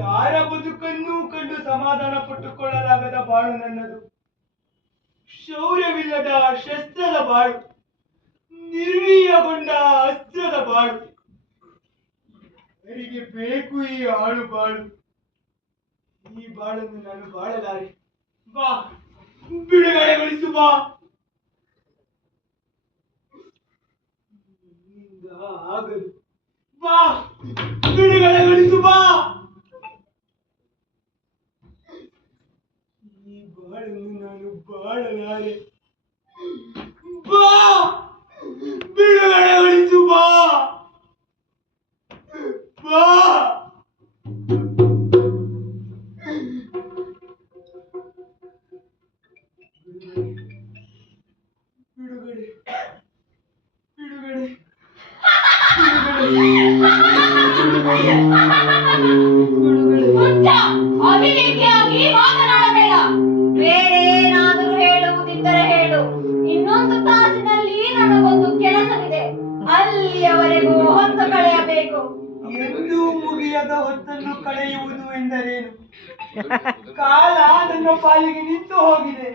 ಯಾರ ಬದುಕನ್ನೂ ಕಂಡು ಸಮಾಧಾನ ಪಟ್ಟುಕೊಳ್ಳಲಾಗದ ಬಾಳು ನನ್ನದು. ಶೌರ್ಯವಿಲ್ಲದ ಶಸ್ತ್ರದ ಬಾಳು, ನಿರ್ವೀಯಗೊಂಡ ಅಸ್ತ್ರದ ಬಾಳು. ಅವರಿಗೆ ಬೇಕು ಈ ಆಳು ಬಾಳು. ಈ ಬಾಳನ್ನು ನಾನು ಬಾಳಲಾರೆ. ಬಾ, ಬಿಡುಗಡೆಗೊಳಿಸು, ಬಾ. ಆಗದು ಬಾ ಬಿಡುಗಡೆಗೊಳಿಸು ಬಾ ಈ ಬಾಳನ್ನು ನಾನು ಬಾಳಲಾರೆ ಬಾ ಬಿಡುಗಡೆಗೊಳಿಸು ಬಾ ಬಾ ಬಿಡುಗಡೆ ಬಿಡುಗಡೆ ಹುಚ್ಚ ಮುಗಿಯದ ಹೊತ್ತನ್ನು ಕಳೆಯುವುದು ಎಂದರೇನು? ಕಾಲ ನನ್ನ ಪಾಲಿಗೆ ನಿಂತು ಹೋಗಿದೆ.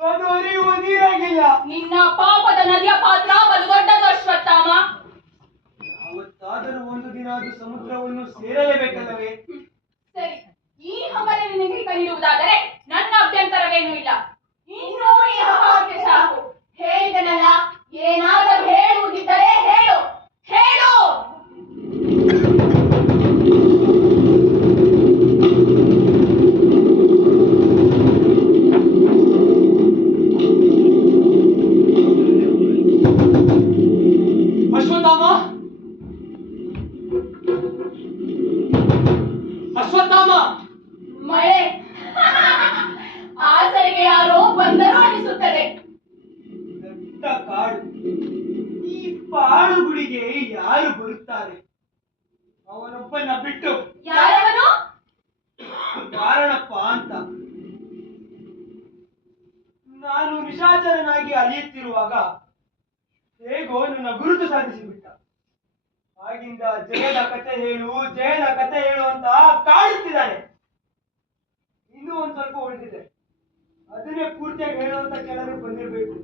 ಅದು ಅರಿಯುವ ನೀರಾಗಿಲ್ಲ ನಿನ್ನ ಪಾಪದ ನದಿಯ ಪಾತ್ರ ಬಲು ದೊಡ್ಡದು ಅಶ್ವತ್ಥಾಮ. ಯಾವತ್ತಾದರೂ ಒಂದು ದಿನ ಅದು ಸಮುದ್ರವನ್ನು ಸೇರಲೇಬೇಕಲ್ಲವೇ? ಅಶ್ವತ್ಥಾಮ ಮಳೆ. ಆಸರೆಗೆ ಯಾರೋ ಬಂದರೂ ಅನಿಸುತ್ತದೆ. ಕಾಡು. ಈ ಪಾಳುಗುಡಿಗೆ ಯಾರು ಬರುತ್ತಾರೆ? ಅವನೊಬ್ಬನ ಬಿಟ್ಟು. ಯಾರವನು? ಕಾರಣಪ್ಪ ಅಂತ. ನಾನು ನಿಶಾಚರನಾಗಿ ಅಲಿಯುತ್ತಿರುವಾಗ ಹೇಗೋ ನನ್ನ ಗುರುತು ಸಾಧಿಸಿಬಿಟ್ಟ ಆಗಿಂದ ಜಯದ ಕತೆ ಹೇಳು, ಜಯದ ಕತೆ ಹೇಳು ಅಂತ ಕಾಡುತ್ತಿದ್ದಾನೆ. ಇನ್ನೂ ಒಂದ್ ಸ್ವಲ್ಪ ಉಳಿದಿದೆ. ಅದನ್ನೇ ಪೂರ್ತಿಯಾಗಿ ಹೇಳುವಂತ ಕೆಲವರು ಬಂದಿರಬೇಕು.